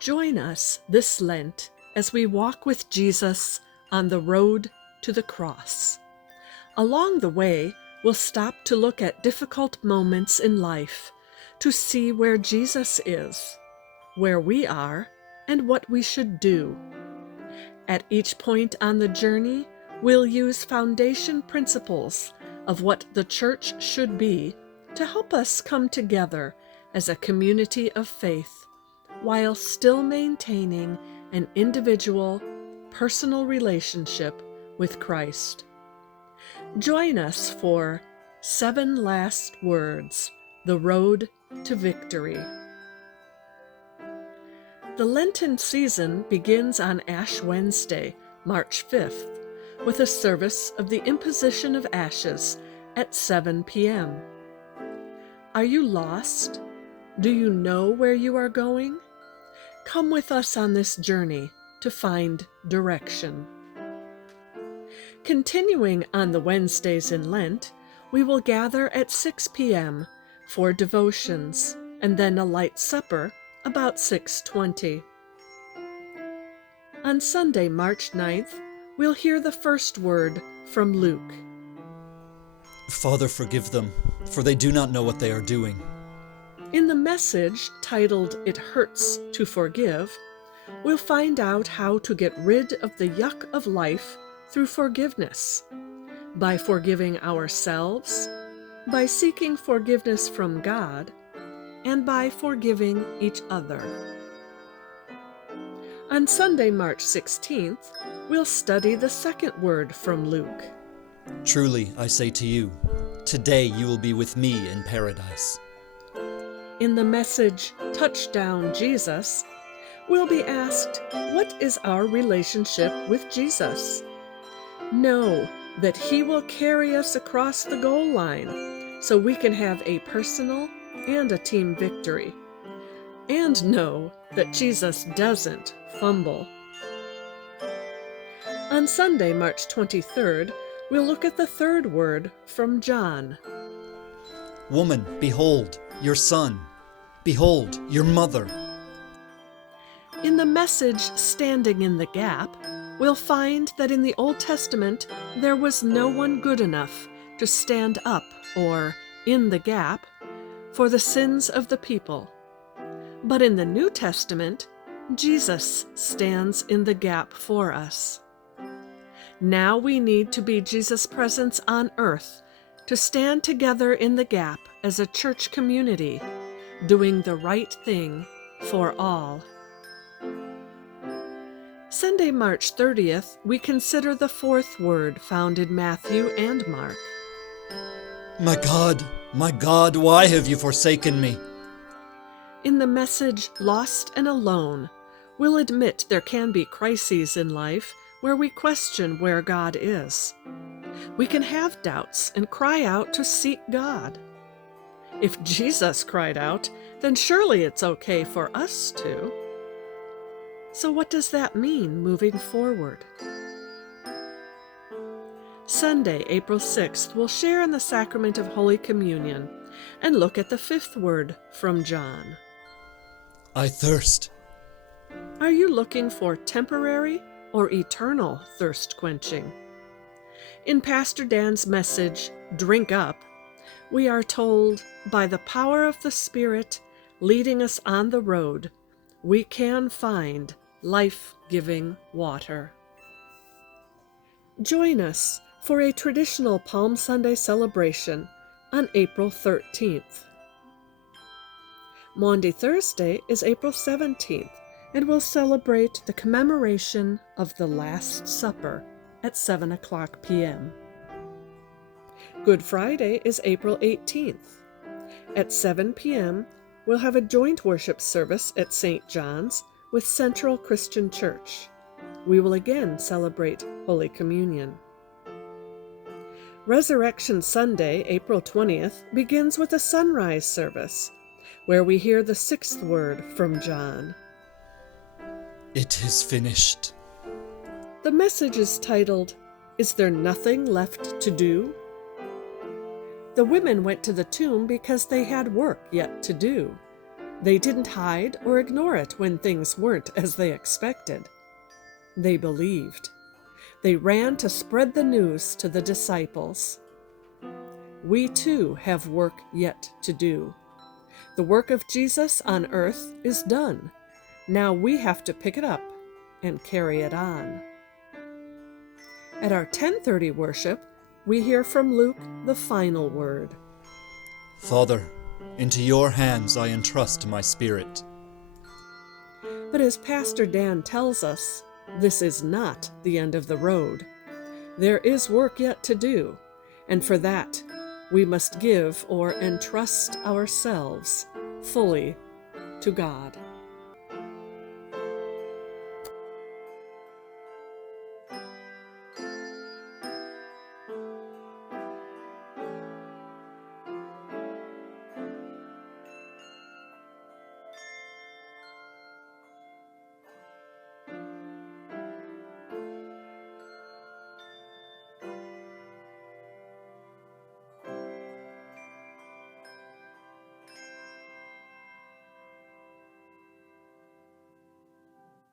Join us this Lent as we walk with Jesus on the road to the cross. Along the way, we'll stop to look at difficult moments in life, to see where Jesus is, where we are, and what we should do. At each point on the journey, we'll use foundation principles of what the church should be to help us come together as a community of faith, while still maintaining an individual, personal relationship with Christ. Join us for 7 Last Words, The Road to Victory. The Lenten season begins on Ash Wednesday, March 5th, with a service of the imposition of ashes at 7 p.m. Are you lost? Do you know where you are going? Come with us on this journey to find direction. Continuing on the Wednesdays in Lent, we will gather at 6 p.m. for devotions and then a light supper about 6:20. On Sunday, March 9th, we'll hear the first word from Luke. Father, forgive them, for they do not know what they are doing. In the message titled It Hurts to Forgive, we'll find out how to get rid of the yuck of life through forgiveness, by forgiving ourselves, by seeking forgiveness from God, and by forgiving each other. On Sunday, March 16th, we'll study the second word from Luke. Truly, I say to you, today you will be with me in paradise. In the message, Touchdown Jesus, we'll be asked, what is our relationship with Jesus? Know that He will carry us across the goal line so we can have a personal and a team victory. And know that Jesus doesn't fumble. On Sunday, March 23rd, we'll look at the third word from John. Woman, behold, your son. Behold, your mother. In the message, Standing in the Gap, we'll find that in the Old Testament, there was no one good enough to stand up, or in the gap, for the sins of the people. But in the New Testament, Jesus stands in the gap for us. Now we need to be Jesus' presence on earth, to stand together in the gap as a church community, doing the right thing for all. Sunday, March 30th, we consider the fourth word found in Matthew and Mark. My God, why have you forsaken me? In the message, Lost and Alone, we'll admit there can be crises in life where we question where God is. We can have doubts and cry out to seek God. If Jesus cried out, then surely it's okay for us to. So what does that mean moving forward? Sunday, April 6th, we'll share in the sacrament of Holy Communion and look at the fifth word from John. I thirst. Are you looking for temporary or eternal thirst quenching? In Pastor Dan's message, Drink Up, we are told, by the power of the Spirit leading us on the road, we can find life-giving water. Join us for a traditional Palm Sunday celebration on April 13th. Maundy Thursday is April 17th, and we'll celebrate the commemoration of the Last Supper at 7 o'clock p.m. Good Friday is April 18th. At 7 p.m., we'll have a joint worship service at St. John's with Central Christian Church. We will again celebrate Holy Communion. Resurrection Sunday, April 20th, begins with a sunrise service, where we hear the sixth word from John. It is finished. The message is titled, Is There Nothing Left to Do? The women went to the tomb because they had work yet to do. They didn't hide or ignore it when things weren't as they expected. They believed. They ran to spread the news to the disciples. We too have work yet to do. The work of Jesus on earth is done. Now we have to pick it up and carry it on. At our 10:30 worship, we hear from Luke the final word. Father, into your hands I entrust my spirit. But as Pastor Dan tells us, this is not the end of the road. There is work yet to do, and for that, we must give or entrust ourselves fully to God.